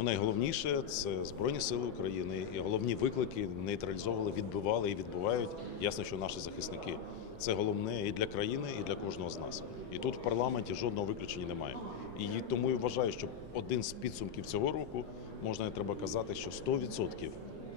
Ну, найголовніше це Збройні Сили України і головні виклики нейтралізовували, відбивали і відбувають. Ясно, що наші захисники. Це головне і для країни, і для кожного з нас. І тут в парламенті жодного виключення немає. І тому я вважаю, що один з підсумків цього року можна треба казати, що 100%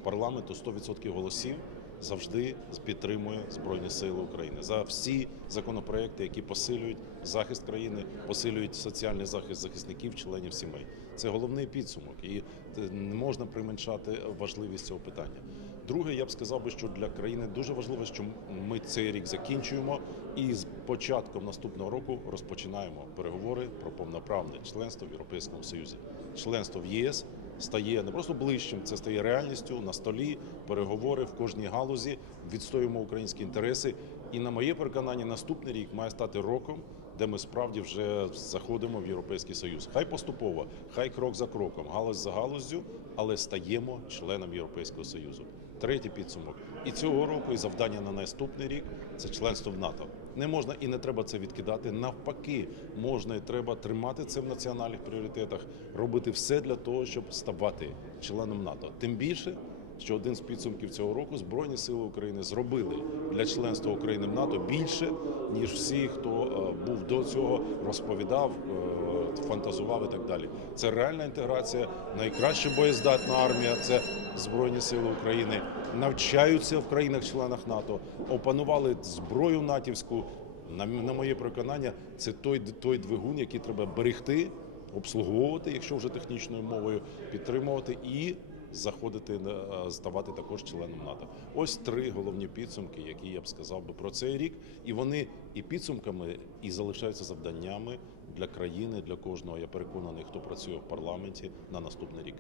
парламенту, 100% голосів завжди підтримує Збройні Сили України за всі законопроекти, які посилюють захист країни, посилюють соціальний захист захисників, членів сімей. Це головний підсумок, і е, не можна применшати важливість цього питання. Друге, я б сказав би, що для країни дуже важливо, що ми цей рік закінчуємо і з початком наступного року розпочинаємо переговори про повноправне членство в Європейському Союзі. Членство в ЄС стає не просто ближчим, це стає реальністю на столі, переговори в кожній галузі, відстоюємо українські інтереси. І на моє переконання, наступний рік має стати роком, де ми справді вже заходимо в Європейський Союз. Хай поступово, хай крок за кроком, галузь за галуззю, але стаємо членом Європейського Союзу. Третій підсумок і цього року, і завдання на наступний рік це членство в НАТО. Не можна і не треба це відкидати. Навпаки, можна і треба тримати це в національних пріоритетах, робити все для того, щоб ставати членом НАТО. Тим більше, що один з підсумків цього року Збройні Сили України зробили для членства України в НАТО більше ніж всі, хто е, був до цього, розповідав, е, фантазував і так далі. Це реальна інтеграція, найкраща боєздатна армія. Це Збройні Сили України навчаються в країнах-членах НАТО, опанували зброю натівську. На, на моє переконання, це той, той двигун, який треба берегти, обслуговувати, якщо вже технічною мовою, підтримувати і заходити ставати також членом НАТО. Ось три головні підсумки, які я б сказав би про цей рік, і вони і підсумками, і залишаються завданнями для країни, для кожного. Я переконаний, хто працює в парламенті на наступний рік.